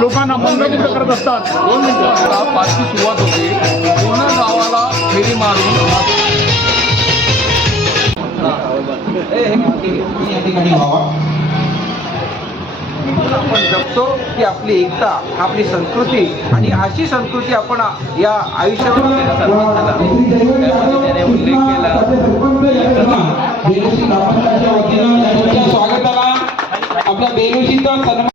लोकांना मंत्रमुग्ध करत असतात। 2 मिनिटं पाचची सुरुवात होते, पूर्ण गावाला फेरी मारून आपण जपतो की आपली एकता, आपली संस्कृती, आणि अशी संस्कृती आपण या आयुष्यामध्ये त्याने उल्लेख केला। स्वागताला आपल्या बेलूशीचा सन्मान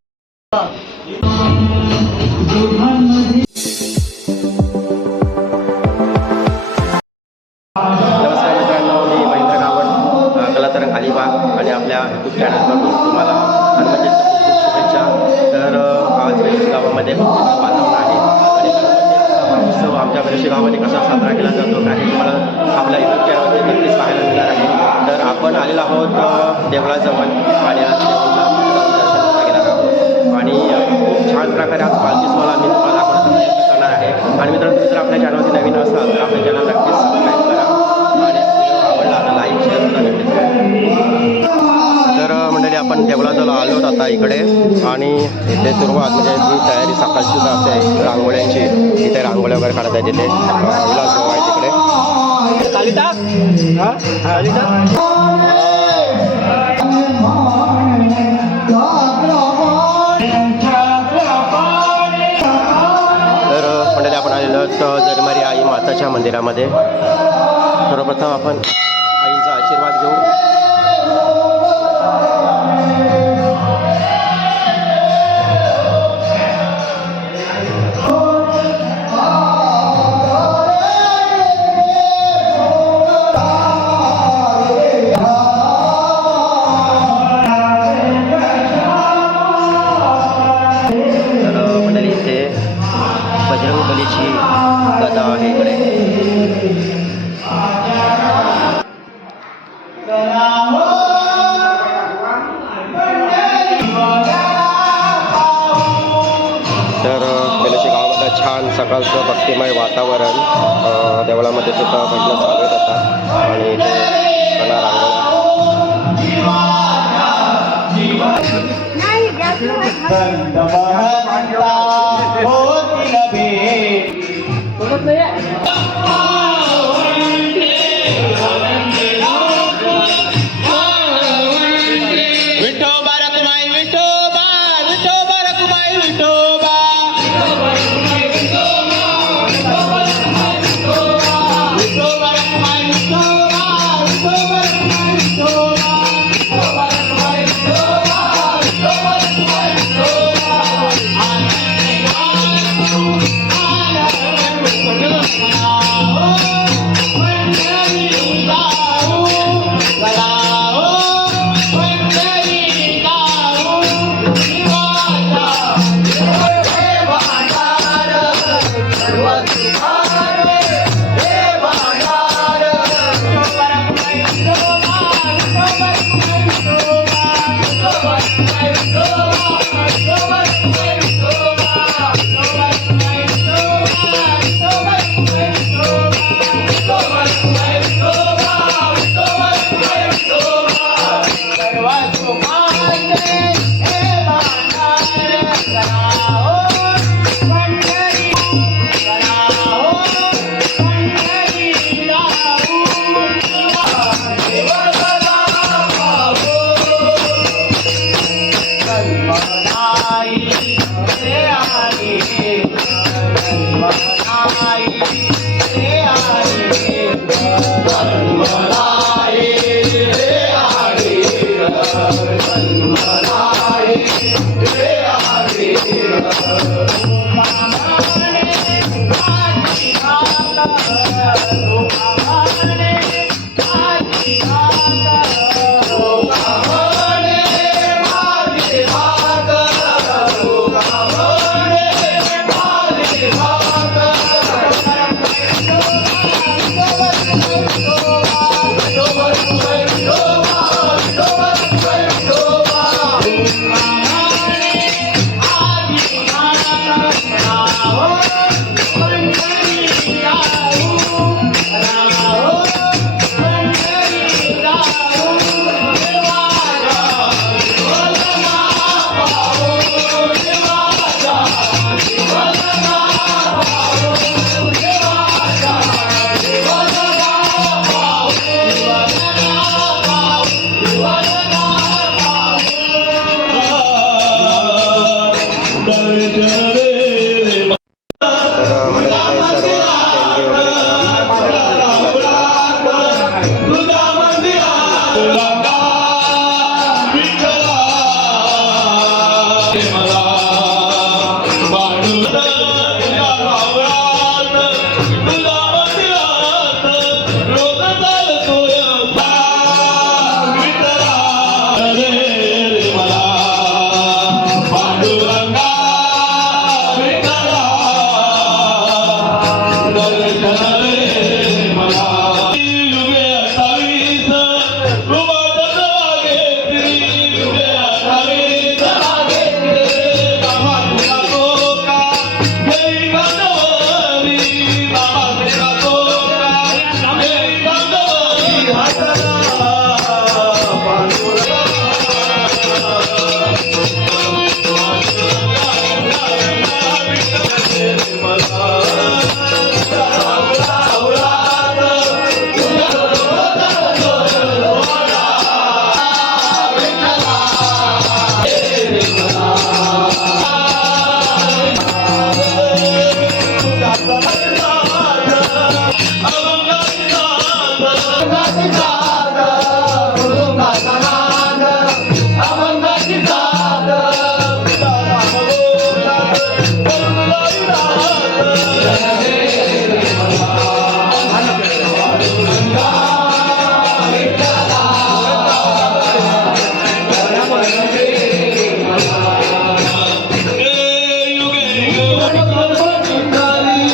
नमस्कार मित्रांनो, मी महेंद्र गावड, कलातरंग अलिबाग आणि आपल्या यूट्यूब चॅनलवरून तुम्हाला हनुमानजयंतीच्या खूप खूप शुभेच्छा। तर आज बेलूशी गावामध्ये खूप वातावरण आहे आणि हनुमानजयंतीचा उत्सव आमच्या बेलूशी गावामध्ये कसा साजरा केला जातो काही तुम्हाला आपल्या यूट्यूब चॅनलमध्ये नक्कीच पाहायला मिळणार आहे। तर आपण आलेलो आहोत देवळाजवळ आणि आज देवळाला दर्शन घेणार आहोत आणि खूप छान प्रकारे आज पालखी सोहळा मी तुम्हाला दाखवण्याचा प्रयत्न करणार आहे। आणि मित्रांनो, तुम्ही जर आपल्या चॅनलवरती नवीन असाल तर आपल्या चॅनल नक्कीच सबस्क्राईब करा आणि व्हिडिओ आवडला तर लाईक शेअर सुद्धा नक्कीच करा। तर मंडळी, आपण देवळाजवळ आलो आहोत आता इकडे आणि इथे सुरुवात म्हणजे जी तयारी सकाळची सुद्धा असते रांगोळ्यांची, इथे रांगोळ्या वगैरे काढत आहे तिथे विलासभाऊ आहे तिकडे। तर मंडळी, आपण आलेलो आहोत जगमारी आई माताच्या मंदिरामध्ये। सर्वप्रथम आपण आईचा आशीर्वाद घेऊ। मंडळी, इथे बजरंगबलीची गदा आहे इकडे। तर बेलूशी गावामध्ये छान सकाळचं भक्तिमय वातावरण, देवळामध्ये सुद्धा भजनं चालू आहेत आता आणि इथे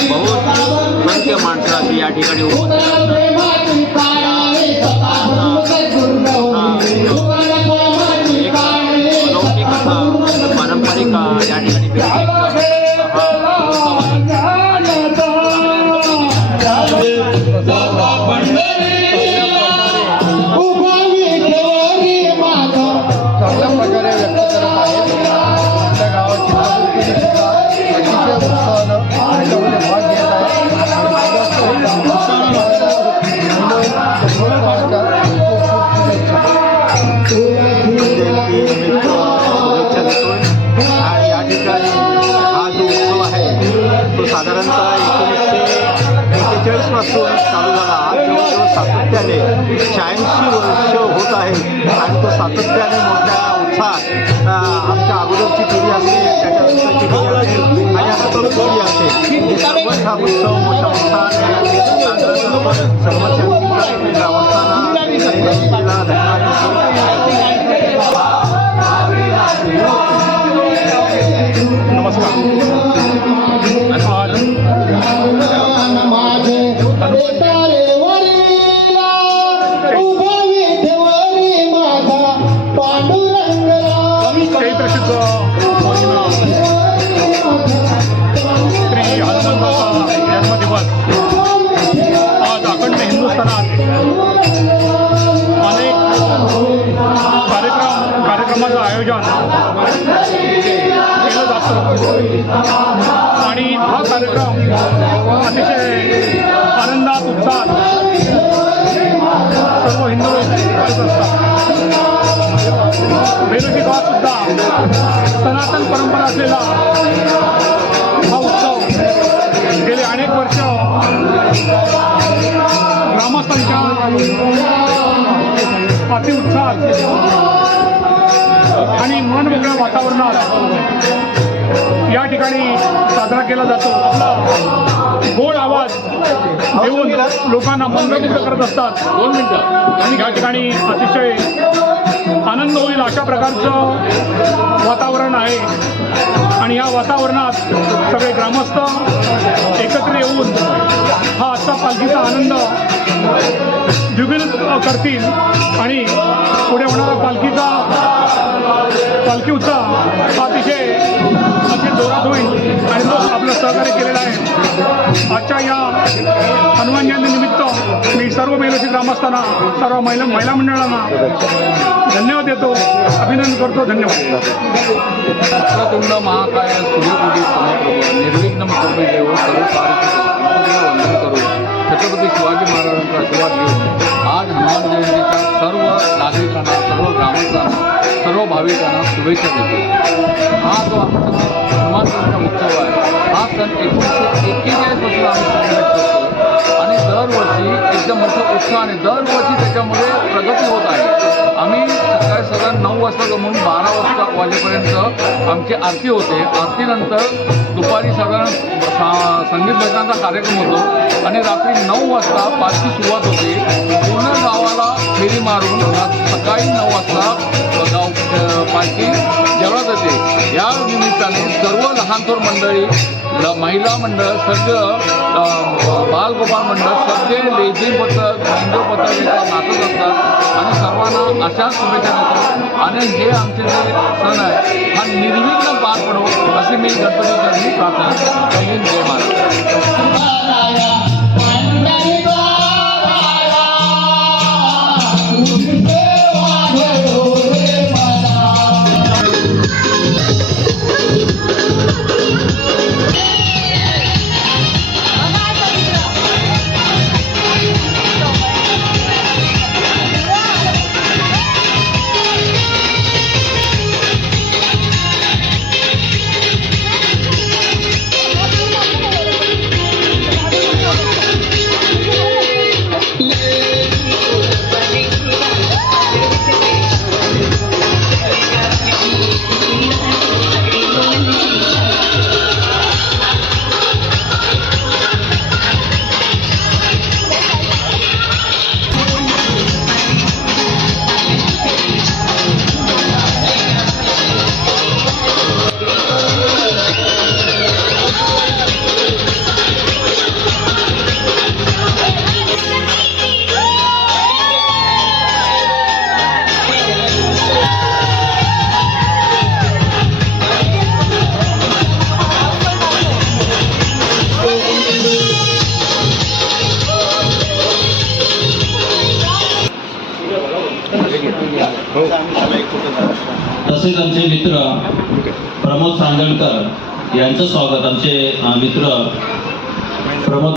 बहुसंख्य माणसं अशी या ठिकाणी लौकिक असा पारंपरिक या ठिकाणी चांगल्या प्रकारे व्यक्त करत आहेत. आपल्या गावाची अतिशय उत्साहानं त्याच्यामध्ये भाग घेत आहे. शुभेच्छा देतोय. आणि या ठिकाणी हा जो उत्सव आहे तो साधारणतः 1941 पासून चालू झाला. आज जवळजवळ सातत्याने 86 वर्ष होत आहे आणि तो सातत्याने मोठ्या उत्साहात आमच्या अगोदरची पिढी असेल, त्याच्यानंतरची पिढी असेल आणि आता तरुण पिढी असेल, हे सर्वच हा उत्सव मोठ्या उत्साहाने साजरा करतो. सर्वच ग्रामस्थांना नमस्कार. चैत्र शुद्ध पौर्णिमा श्री हनुमंताचा जन्मदिवस आज अखंड हिंदुस्थानात अनेक कार्यक्रमाचं आयोजन केलं जातं आणि हा कार्यक्रम अतिशय आनंदात उत्साहात सर्व हिंदू लोक करत असतात. बेरोशी गावात सुद्धा सनातन परंपरा असलेला हा उत्सव गेले अनेक वर्ष ग्रामस्थांच्या अतिउत्साहात आणि मनमोकळ्या वातावरणात या ठिकाणी साजरा केला जातो. आपला गोड आवाज देऊन लोकांना मंत्रमुग्ध करत असतात. 2 मिनिटं आणि या ठिकाणी अतिशय आनंद होईल अशा प्रकारचं वातावरण आहे आणि या वातावरणात सगळे ग्रामस्थ एकत्र येऊन हा आजचा पालखीचा आनंद द्विगुणित करतील आणि पुढे होणारा पालखी उत्सव अतिशय जोरात होईल आणि तो आपलं सहकार्य केलेला आहे. आजच्या या हनुमान जयंती निमित्त मी सर्व बेलोशी ग्रामस्थांना, सर्व महिला मंडळांना धन्यवाद देतो, अभिनंदन करतो. धन्यवाद. वक्रतुंड महाकाय सूर्यकोटी समप्रभ निर्विघ्नं कुरु देव सर्व कार्य वंदन करू. छत्रपती शिवाजी महाराजांचा आशीर्वाद घेऊन आज हनुमान जयंतीच्या सर्व नागरिकांना, सर्व ग्रामस्थांना, सर्व भाविकांना शुभेच्छा देतो. हा जो आमचा हनुमान जयंतीचा उत्सव आहे हा सण 1941 पासून आम्ही सेलिब्रेट करतो आणि दरवर्षी एकदम मोठ्या उत्साहाने दरवर्षी त्याच्यामध्ये प्रगती होत आहे. आम्ही सकाळी साधारण 9 वाजता जमून 12 वाजेपर्यंत आमची आरती होते. आरतीनंतर दुपारी साधारण संगीत भजनाचा कार्यक्रम होतो आणि रात्री 9 वाजता पालखी सुरुवात होते. पूर्ण गावाला फेरी मारून सकाळी 9 वाजता पालखी जेवणात येते. या निमित्ताने सर्व लहानथोर मंडळी, महिला मंडळ, सगळं बालगोपाळ मंडळ सगळे लेझिम पथक, मेंदो पथक याच्यावर नाचत असतात आणि सर्वांना अशाच शुभेच्छा देतो. आणि हे आमचे जे सण आहे हा निर्विघ्न पार पडो अशी मी गणपतीची प्रार्थना. जय हिंद, जय महाराष्ट्र. तसेच आमचे मित्र प्रमोद सांगणकर यांचं स्वागत. आमचे मित्र प्रमोद.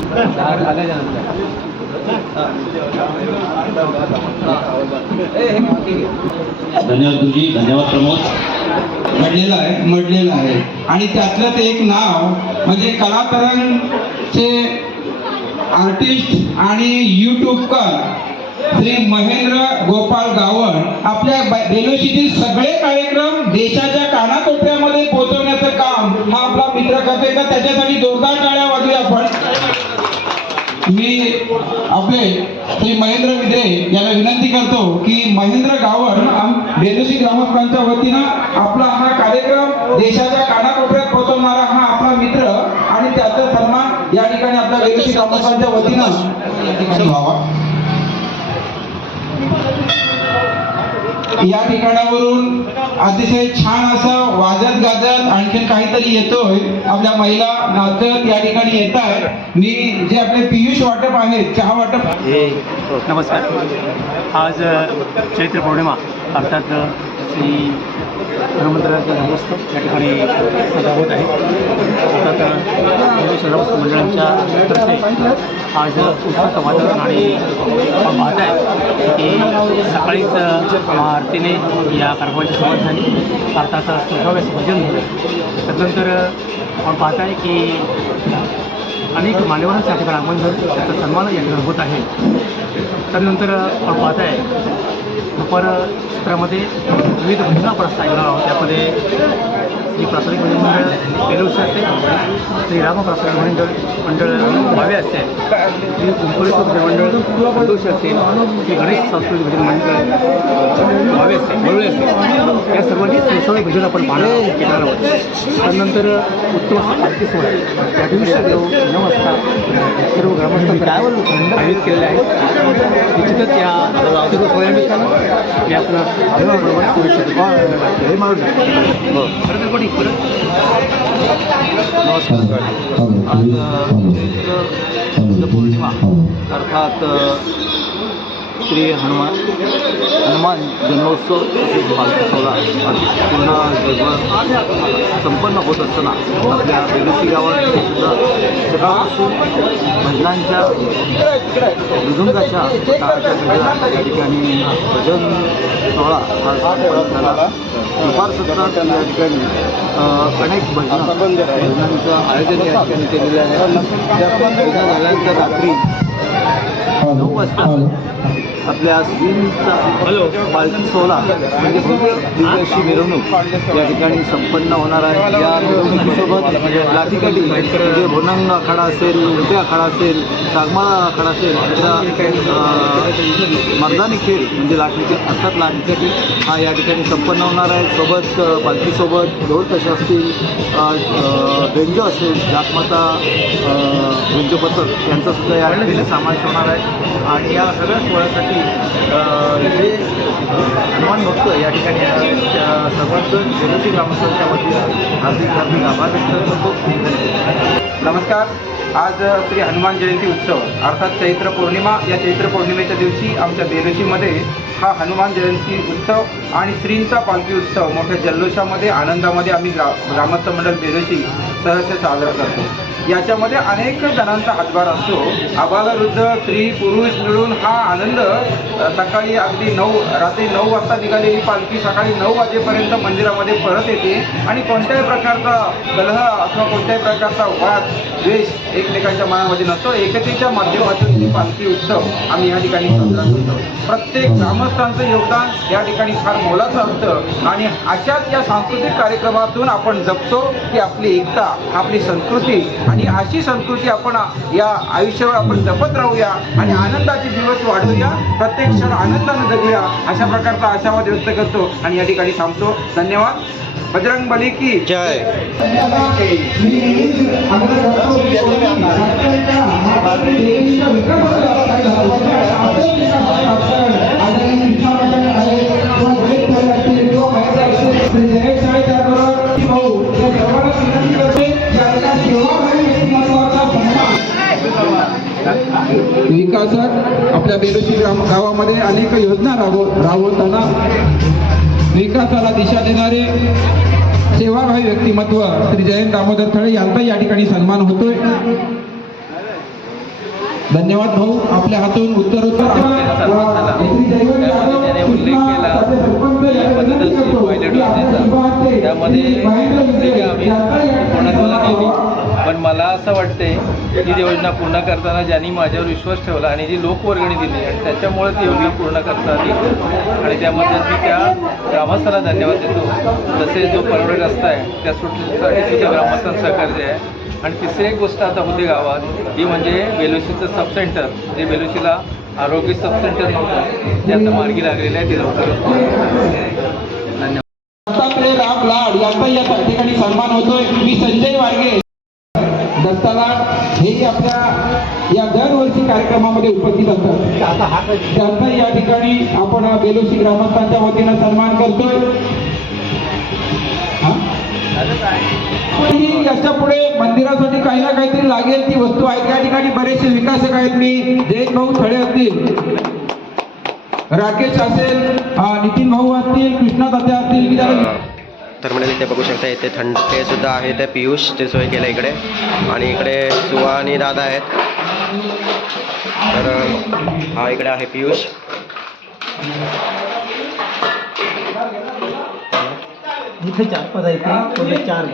धन्यवाद गुरुजी, धन्यवाद प्रमोद. मडलेलं आहे आणि त्यातलं ते एक नाव म्हणजे कलातरंगचे आर्टिस्ट आणि यूट्यूबकर श्री महेंद्र गोपाळ गावण आपल्या बेलोशीतील सगळे कार्यक्रम देशाच्या कानाकोपऱ्यामध्ये पोहोचवण्याचं काम हा आपला मित्र करतोय. तर त्याच्यासाठी जोरदार टाळ्या वाजूया आपण. मी आपले श्री महेंद्र विद्रे यांना विनंती करतो की महेंद्र गावण बेलोशी ग्रामस्थांच्या वतीनं आपला हा कार्यक्रम देशाच्या कानाकोपऱ्यात पोहोचवणारा हा आपला मित्र आणि त्याचा सन्मान या ठिकाणी आपल्या बेलोशी ग्रामस्थांच्या वतीनं व्हावा. या ठिकाणावरून अतिशय छान असं वाजत गाजत आणखीन काहीतरी येतोय. आपल्या महिला नाचत या ठिकाणी येत आहेत. मी जे आपले पियुष वाटप आहेत, चहा वाटप. नमस्कार. आज चैत्र पौर्णिमा अर्थात श्री हनुमंतराचं जन्मोत्सव या ठिकाणी साजरा होत आहे. अर्थात सर्वस्व मंडळांच्या तर्फे आज उत्साहाचं वातावरण आणि आपण पाहत आहे की सकाळीच महाआरतीने या कार्यक्रमाची सुरुवात झाली. अर्थात 16व्या भजन झालं. त्यानंतर आपण पाहत आहे की अनेक मान्यवरांचं या ठिकाणी आगमन झालं, त्याचा सन्मान या ठिकाणी होत आहे. त्यानंतर आपण पाहत आहे दुपार सत्रामध्ये विविध भजना आपण ऐकणार आहोत. त्यामध्ये श्री प्राथमिक भजन मंडळ बेलोशी असेल, श्री राम प्राथमिक मंडळ भावे असेल, श्री कुंपलेश्वर भजन मंडळ बेलोशी असेल, श्री गणेश सांस्कृतिक भजन मंडळ भावे असेल, मरुळे असेल, या सर्वांनी सगळे भजन आपण पाहणार आहोत. त्यानंतर उत्तम असा पालखी सोहळा या दिवशी 9 वाजता सर्व ग्रामस्थांनी आयोजित केलेले आहे. निश्चितच या सर्व सोहळ्यानिमित्तानं मी आपला धन्यवाद शुभेच्छा नमस्कार. आज पौर्णिमा अर्थात श्री हनुमान जन्मोत्सव पालखी सोहळा पूर्ण जगभर संपन्न होत असताना आपल्या बेलोशी गावात सुद्धा सकाळपासून महिलांच्या मृदुंगाच्या तालाच्या गजरात या ठिकाणी भजन सोहळा हा झाला. दुपार सत्रात या ठिकाणी अनेक भजनांचं आयोजन या ठिकाणी केलेलं आहे. त्या भजन झाल्यानंतर रात्री 9 वाजता आपल्या श्रींचा पालखी सोहळा म्हणजे भव्य दिव्याची मिरवणूक या ठिकाणी संपन्न होणार आहे. या मिरवणुकीसोबत लाठीकाठी म्हणजे भोनंग आखाडा असेल, उलटे आखाडा असेल, सागमाळा आखाडा असेल, मर्दानी खेळ म्हणजे लाठी अर्थात लाठीकाठी हा या ठिकाणी संपन्न होणार आहे. सोबत पालखीसोबत ढोल ताशे असतील, बेंजो असेल, जातमाता बेंजो पथक यांचा सुद्धा या ठिकाणी समावेश होणार आहे. आणि या सगळ्या सोहळ्यासाठी जे हनुमान भक्त या ठिकाणी सर्वांचं बेलोशी ग्रामस्थांच्या वतीनं हार्दिक आभार व्यक्त करतो. नमस्कार. आज श्री हनुमान जयंती उत्सव अर्थात चैत्र पौर्णिमा. या चैत्र पौर्णिमेच्या दिवशी आमच्या बेलोशीमध्ये हा हनुमान जयंती उत्सव आणि श्रींचा पालखी उत्सव मोठ्या जल्लोषामध्ये आनंदामध्ये आम्ही ग्रामस्थ मंडळ बेलोशी सहर्ष साजरा करतो. याच्यामध्ये अनेक जणांचा हातभार असतो. आबालवृद्ध स्त्री पुरुष मिळून हा आनंद सकाळी अगदी रात्री 9 वाजता निघालेली पालखी सकाळी 9 वाजेपर्यंत मंदिरामध्ये परत येते आणि कोणत्याही प्रकारचा कलह अथवा कोणत्याही प्रकारचा वाद द्वेष एकमेकांच्या मनामध्ये नसतो. एकतेच्या माध्यमातून ही पालखी उत्सव आम्ही या ठिकाणी साजरा करतो. प्रत्येक ग्रामस्थांचं योगदान या ठिकाणी फार मोलाचं असतं आणि अशाच या सांस्कृतिक कार्यक्रमातून आपण जपतो की आपली एकता, आपली संस्कृती आणि अशी संस्कृती आपण या आयुष्यावर आपण जपत राहूया आणि आनंदाचे दिवस वाढवूया, प्रत्येक क्षण आनंदाने जगूया अशा प्रकारचा आशावाद व्यक्त करतो आणि या ठिकाणी थांबतो. धन्यवाद. बजरंग बली की जय. विकासात आपल्या बेलोशी गावामध्ये अनेक योजना राबवताना विकासाला दिशा देणारे सेवाभावी व्यक्तिमत्व श्री जयंत दामोदर थळे यांचा या ठिकाणी सन्मान होतोय. धन्यवाद भाऊ. आपल्या हातून उत्तरोत्तर त्याने उल्लेख केला पद्धतशीर पायलट योजनेचा. त्यामध्ये आम्ही पूर्ण केली, पण मला असं वाटतंय ही योजना पूर्ण करताना ज्यांनी माझ्यावर विश्वास ठेवला आणि जी लोकवर्गणी दिली आणि त्याच्यामुळे ती योजना पूर्ण करता आली आणि त्यामध्ये मी त्या ग्रामस्थांना धन्यवाद देतो. तसेच जो परवडे रस्ता आहे त्या सुट्टीसाठी सुद्धा ग्रामस्थांचं सहकार्य आहे. आणि तिसरी एक गोष्ट आता होती गावात, ही म्हणजे बेलोशीचं सब सेंटर, जे बेलोशीला आरोग्य सब सेंटर नव्हतं ते आता मार्गी लागलेलं आहे. ते लवकरच धन्यवाद. दत्तात्रय राम लाड यांचा या ठिकाणी सन्मान होतोय. मी संजय वारगे दत्तालाड हे आपल्या या दरवर्षी कार्यक्रमामध्ये उपस्थित असतात. त्यांचा या ठिकाणी आपण बेलोशी ग्रामस्थांच्या वतीनं सन्मान करतोय. याच्या पुढे मंदिरासाठी काही ना काहीतरी लागेल ती वस्तू आहे. त्या ठिकाणी बरेचसे विकासक आहेत. मी जयंत भाऊ थळे असतील, राकेश असेल, नितीन भाऊ असतील, कृष्णा तात्या असतील की तर म्हणजे ते बघू शकता इथे थंड ते सुद्धा आहे. ते पियुष ते सोय केलं इकडे आणि इकडे सुवा आणि दादा आहेत. तर हा इकडे आहे पियुष. इथे 4-5 आहेत, 4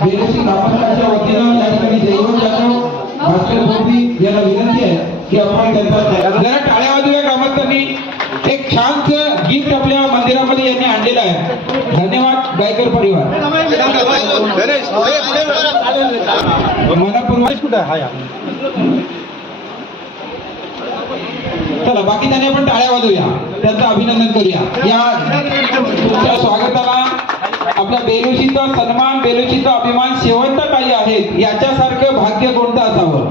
बेलोशी ग्रामस्थांच्या वतीनं या ठिकाणी जयवंत जाधव भास्कर भोपी यांना विनंती आहे की आपण त्यांचा जरा टाळ्या वाजूया. ग्रामस्थांनी एक छानसं गिफ्ट आपल्या मंदिरामध्ये यांनी आणलेलं आहे. धन्यवाद गायकर परिवार. मनपूर्वक कुठं आहे. चला बाकी त्यांनी आपण टाळ्या वाजवूया, त्यांचं अभिनंदन करूया. या स्वागताला आपल्या बेलोशीचा सन्मान, बेलोशीचा अभिमान शेवंतताई आहेत. याच्यासारखं भाग्य कोणतं असावं.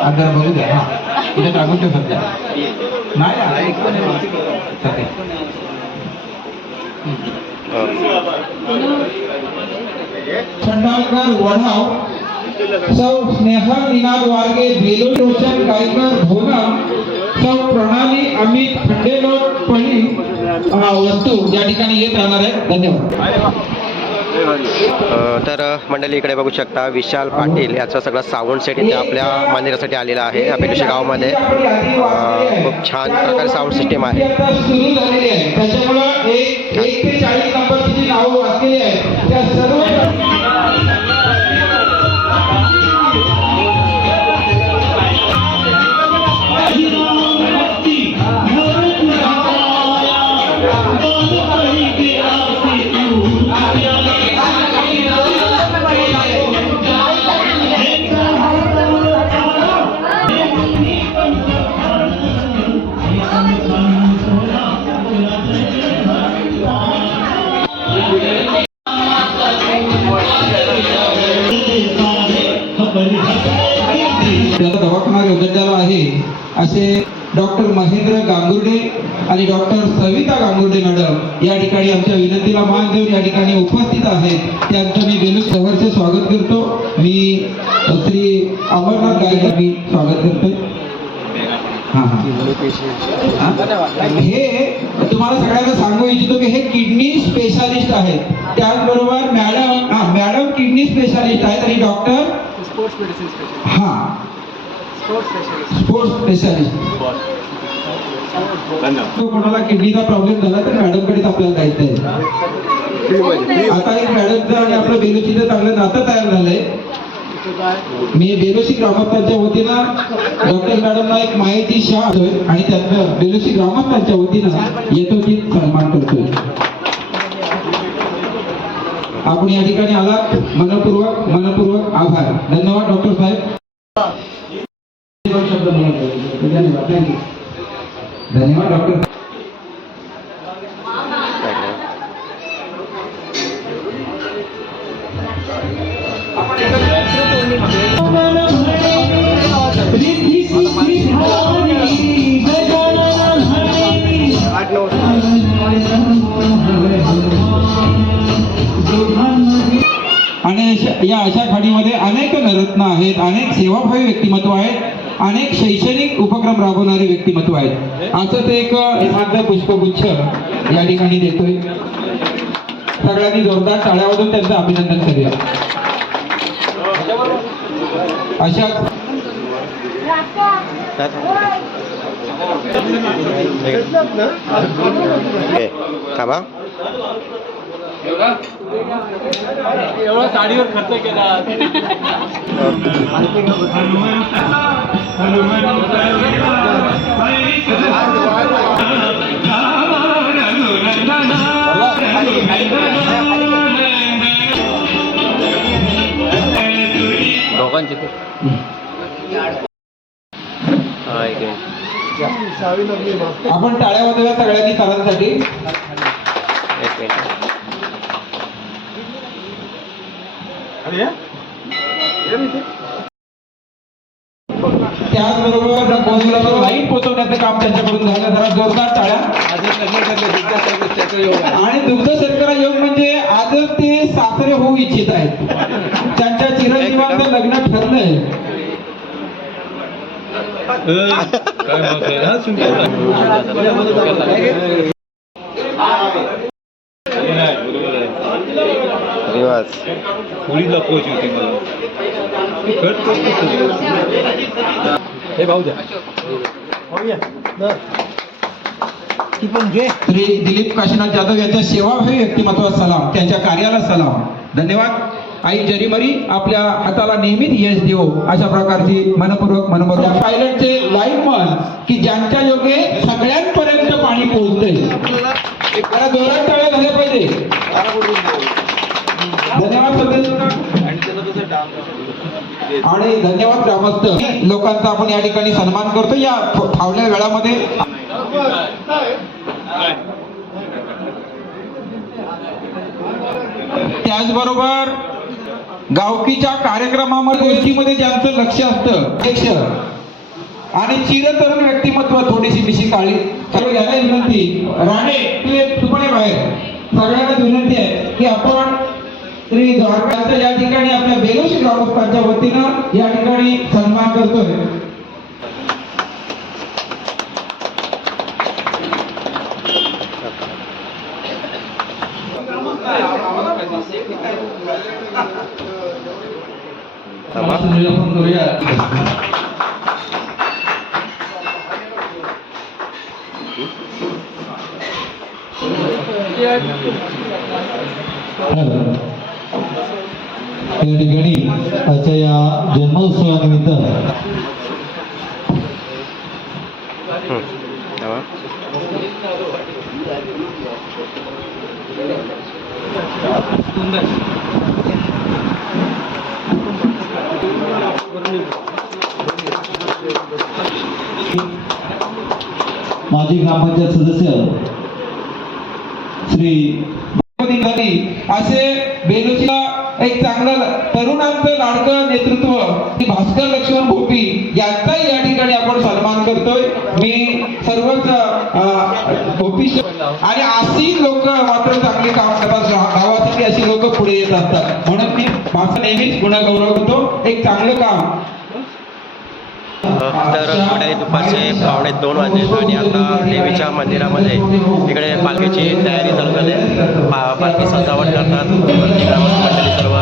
आता बघू द्या. हा इथे टाकून ठेव सध्या नाही सध्या. खंडाळकर वढाव, सौ स्नेहल निनाद वारगे बेलो रोशन गायकर भोना, सौ प्रणाली अमित खंडेलोट पळी वस्तू या ठिकाणी येत राहणार आहे. धन्यवाद. तर मंडळी इकडे बघू शकता विशाल पाटील याचा सगळा साऊंड सेट इथे आपल्या मंदिरासाठी आलेला आहे. बेलोशी गावामध्ये खूप छान प्रकारे साऊंड सिस्टीम आहे. सुरू झालेली आहे. त्याच्यामुळे 1 ते 40 नंबरची जी नावं वाचलेली आहेत त्या सर्व त्याचा दवाखाना योजनेला आहे असे डॉक्टर महेंद्र गांगुर्डे आणि डॉक्टर सविता गांगुर्डे मॅडम या ठिकाणी आमच्या विनंतीला मान देऊन या ठिकाणी उपस्थित आहेत. त्यांचं मी बेलोशी सहर्ष स्वागत करतो. मी श्री अमरनाथ गायकर मी स्वागत करतोय. हे तुम्हाला सगळ्यांना सांगू इच्छितो की हे किडनी स्पेशालिस्ट आहेत. त्याचबरोबर मॅडम किडनी स्पेशालिस्ट आहेत आणि डॉक्टर स्पोर्ट्स स्पेशालिस्ट. तो कोणाला किडनीचा प्रॉब्लेम झाला तर मॅडमकडेच आपल्याला जायचं आहे. आता एक मॅडमचं आणि आपलं बेलोशीचं चांगलं नातं तयार झालंय. मी बेलोशी ग्रामस्थांच्या वतीनं डॉक्टर मॅडमना एक माहिती शाह आणि त्यातनं बेलोशी ग्रामस्थांच्या वतीनं यथोचित सन्मान करतोय. आपण या ठिकाणी आलात मनपूर्वक आभार. धन्यवाद डॉक्टर साहेब. धन्यवाद डॉक्टर. आणि या अशा खाडीमध्ये अनेक नरत्न आहेत, अनेक सेवाभावी व्यक्तिमत्व आहेत. अनेक शैक्षणिक उपक्रम राबवणारे व्यक्तिमत्व आहेत. असंच एक एखादं पुष्पगुच्छ या ठिकाणी देतोय. सगळ्यांनी जोरदार टाळ्या वाजवून त्यांचं अभिनंदन करूया. अशाच थांबा. एवढा साडीवर खर्च केला. दोघांचे ते आपण टाळ्या वाजवूया सगळ्यांनी सरांसाठी. एक मिनिट. त्याचबरोबर लाईट पोहोचवण्याचं काम त्यांच्याकडून झालं. जरा जोरदार टाळ्या. आणि दुग्ध शेतकरी योग म्हणजे आजच ते सासरे होऊ इच्छित आहेत. त्यांच्या चिरंजीवांचं लग्न ठरलंय. रिवाज थोडी लपवायची होती मला. हे भाऊ द्या. श्री दिलीप काशीनाथ जाधव यांच्या सेवाभावी व्यक्तिमत्वास सलाम, त्यांच्या कार्याला सलाम. धन्यवाद. आई जरीमरी आपल्या हाताला नेहमीच यश देव. अशा प्रकारची मनपूर्वक मनोमत पायलटचे लाईनमन की ज्यांच्या योगे सगळ्यांपर्यंत पाणी पोहोचते. जरा जोरात टाळ्या झाल्या पाहिजे. धन्यवाद आणि धन्यवाद ग्रामस्थ लोकांचा आपण या ठिकाणी सन्मान करतो या फावल्या वेळामध्ये. त्याचबरोबर गावकीच्या कार्यक्रमामध्ये गोष्टीमध्ये ज्यांचं लक्ष असतं अध्यक्ष आणि चिरतरुण व्यक्तिमत्व थोडीशी मिशी काळी याला विनंती. राणे तू पण बाहेर. सगळ्यांना विनंती आहे की आपण श्री द्वारकाचा या ठिकाणी आपल्या बेलोशी ग्रामस्थांच्या वतीनं या ठिकाणी सन्मान करतोय. या ठिकाणी आजच्या या जन्मोत्सवानिमित्त माजी ग्रामपंचायत सदस्य श्री असे बेलोशीला एक चांगलं तरुणांचं लाडकं नेतृत्व भास्कर लक्ष्मण भोपी यांचाही या ठिकाणी आपण सन्मान करतोय. मी सर्वच भोपी आणि अशी लोक मात्र चांगली काम करतात गावासाठी. अशी लोक पुढे येत असतात म्हणून मी माझं नेहमीच गुणगौरव करतो. एक चांगलं काम. तर थोड्या दुपारचे 2:15 वाजले आणि आता देवीच्या मंदिरामध्ये इकडे पालखीची तयारी चालू झाली आहे. पालखी सजावट करतात ग्रामस्थ मंडळी सर्व.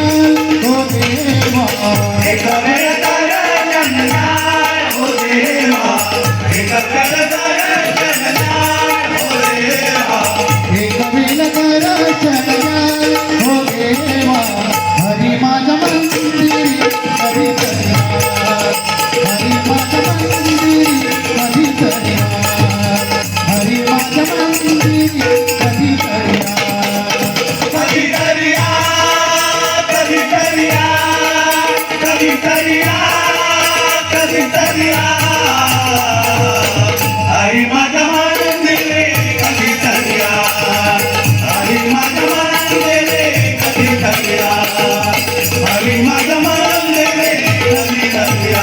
हो देवा एक वेळ दर्शन हो देवा हरी माझ्या मंदिरी कधी करणार हरी माझ्या मंदिरी कधी करणार हरी माझ्या मंदिरी कधी करणार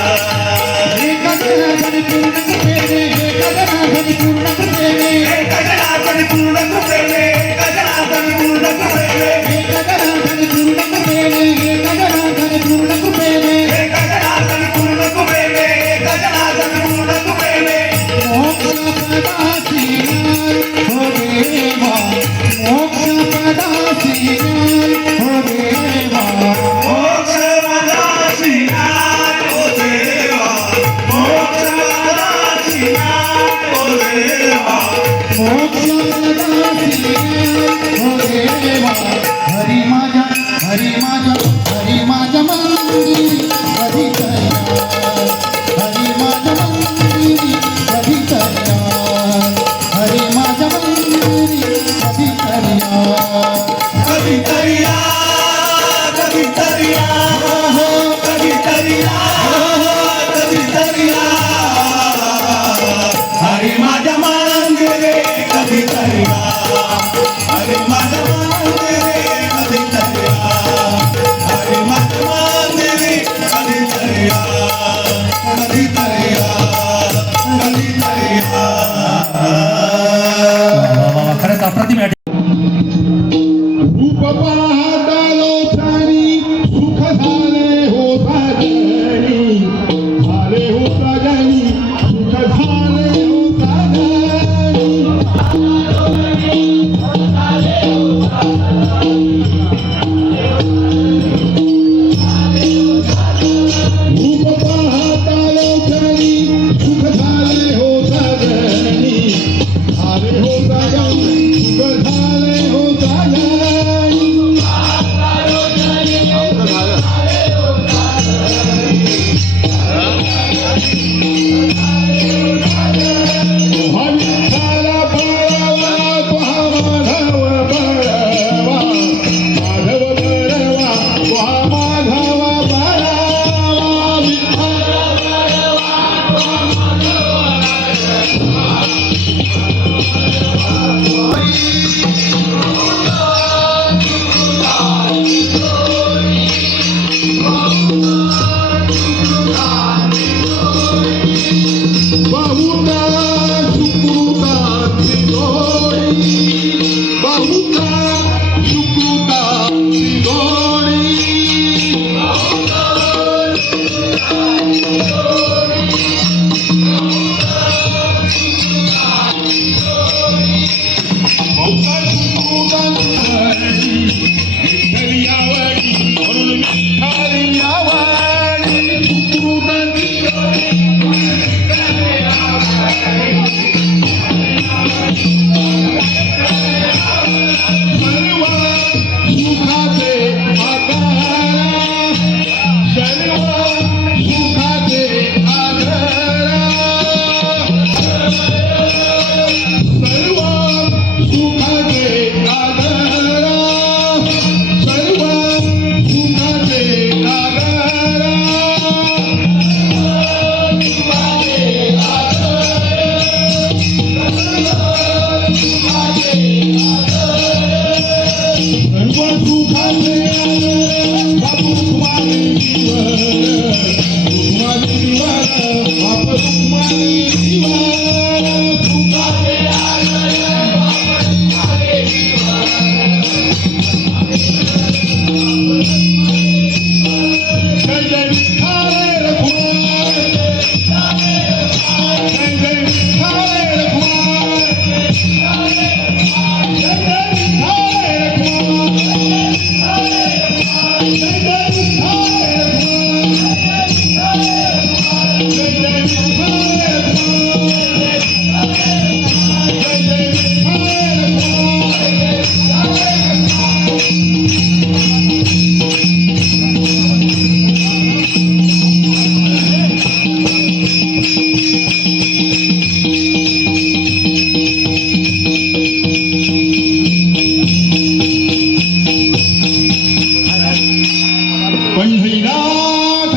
पंढरीनाथ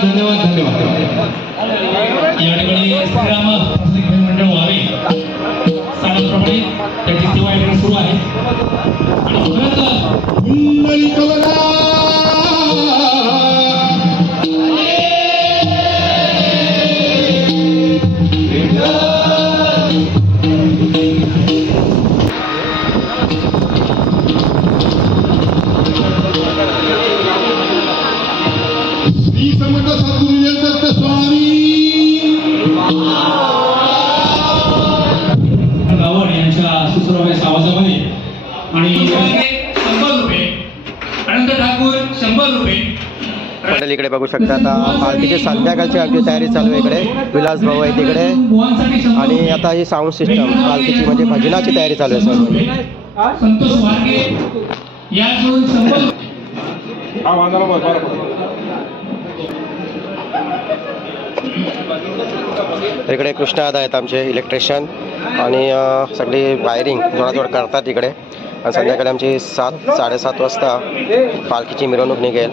धन्यवाद धन्यवाद या ठिकाणी श्रीराम प्रसाद खेळ मंडळ व्हावे सांगितल्याप्रमाणे त्याची सेवा या ठिकाणी सुरू आहे आणि खरं तर पुंडलिकवरा श्री समर्थ सद्गुरु दत्त स्वामी गावड यांच्या सुसरवास आवाजामध्ये आणि 100 रुपये अनंत ठाकूर 100 रुपये मंडळी इकडे बघू शकता आता पालखीची संध्याकाळची आमची तयारी चालू आहे इकडे विलास भाऊ आहे तिकडे आणि आता ही साऊंड सिस्टम पालखीची म्हणजे भजनाची तयारी चालू आहे सर्व संतोष वारगे या सोडून 100 इकडे कृष्णादा आहेत आमचे इलेक्ट्रिशियन आणि सगळी वायरिंग जोडाजोड करतात इकडे आणि संध्याकाळी आमची 7-7:30 वाजता पालखीची मिरवणूक निघेल